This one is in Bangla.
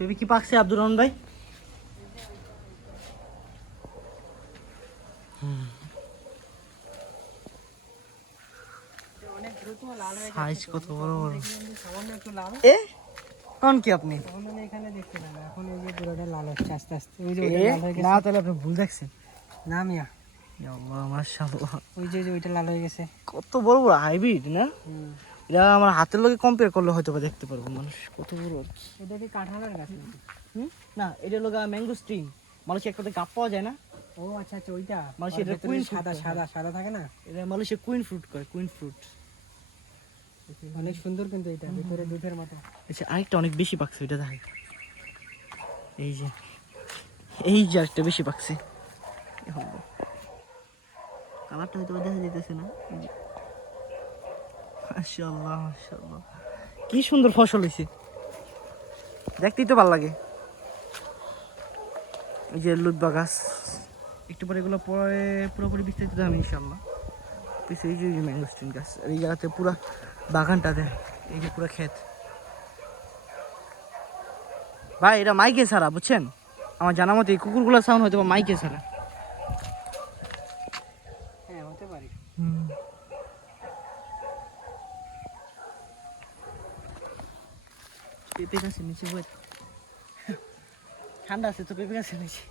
পেঁপে কি পাকছে আব্দুর রহমান ভাই? সাইজ কত বড় বড়। এ কোন কি আপনি? এখানে দেখতে না, এখন এই যে পুরোটা লাল হচ্ছে আস্তে আস্তে। ওই যে না তাহলে আপনি ভুল দেখছেন। না মিয়া, আল্লাহ মাশাআল্লাহ, ওই যে ওইটা লাল হয়ে গেছে। কত বড় বড় হাইব্রিড না? এটা আমার হাতের লগে কম্পেয়ার করলে হয়তো বা দেখতে পারবো মানুষ কত বড়। এটা কি কাঁঠালের গাছ নাকি? না, এটা লগা ম্যাঙ্গো স্ট্রিং। মালয়েশিয়া একটাতে গাপ পাওয়া যায় না? ও আচ্ছা আচ্ছা, ওইটা মালয়েশিয়া কুইন সাদা সাদা সাদা থাকে না, এটা মালয়েশিয়া কুইন ফ্রুট কয়, কুইন ফ্রুট। অনেক সুন্দর কিন্তু এটা, ভিতরে দুধের মতো। আচ্ছা, আরেকটা অনেক বেশি পাকছে, ওইটা দেখাই। এই যে আরেকটা বেশি পাকছে। কালারটা হয়তো দেখা যাইতেছে না। মাশাআল্লাহ মাশাআল্লাহ, কি সুন্দর ফসল হয়েছে, দেখতেই তো ভালো লাগে। এই যে লুব্বা গাছ, একটু পরে এগুলো পরে পুরোপুরি বিস্তারিত দাম ইনশাআল্লাহ। পিছিয়ে এই যে ম্যাঙ্গোস্টিন গাছ, আর এই জায়গাতে পুরা বাগানটা দেয়। এই যে পুরো ক্ষেত। ভাই এটা মাইকে ছাড়া, বুঝছেন? আমার জানা মতো এই কুকুরগুলোর সাউন্ড হয়তো মাইকে ছাড়া। হ্যাঁ হতে পারে। পেঁপে গাছের নিচে ঠান্ডা আছে তো, পেঁপে গাছের নিচে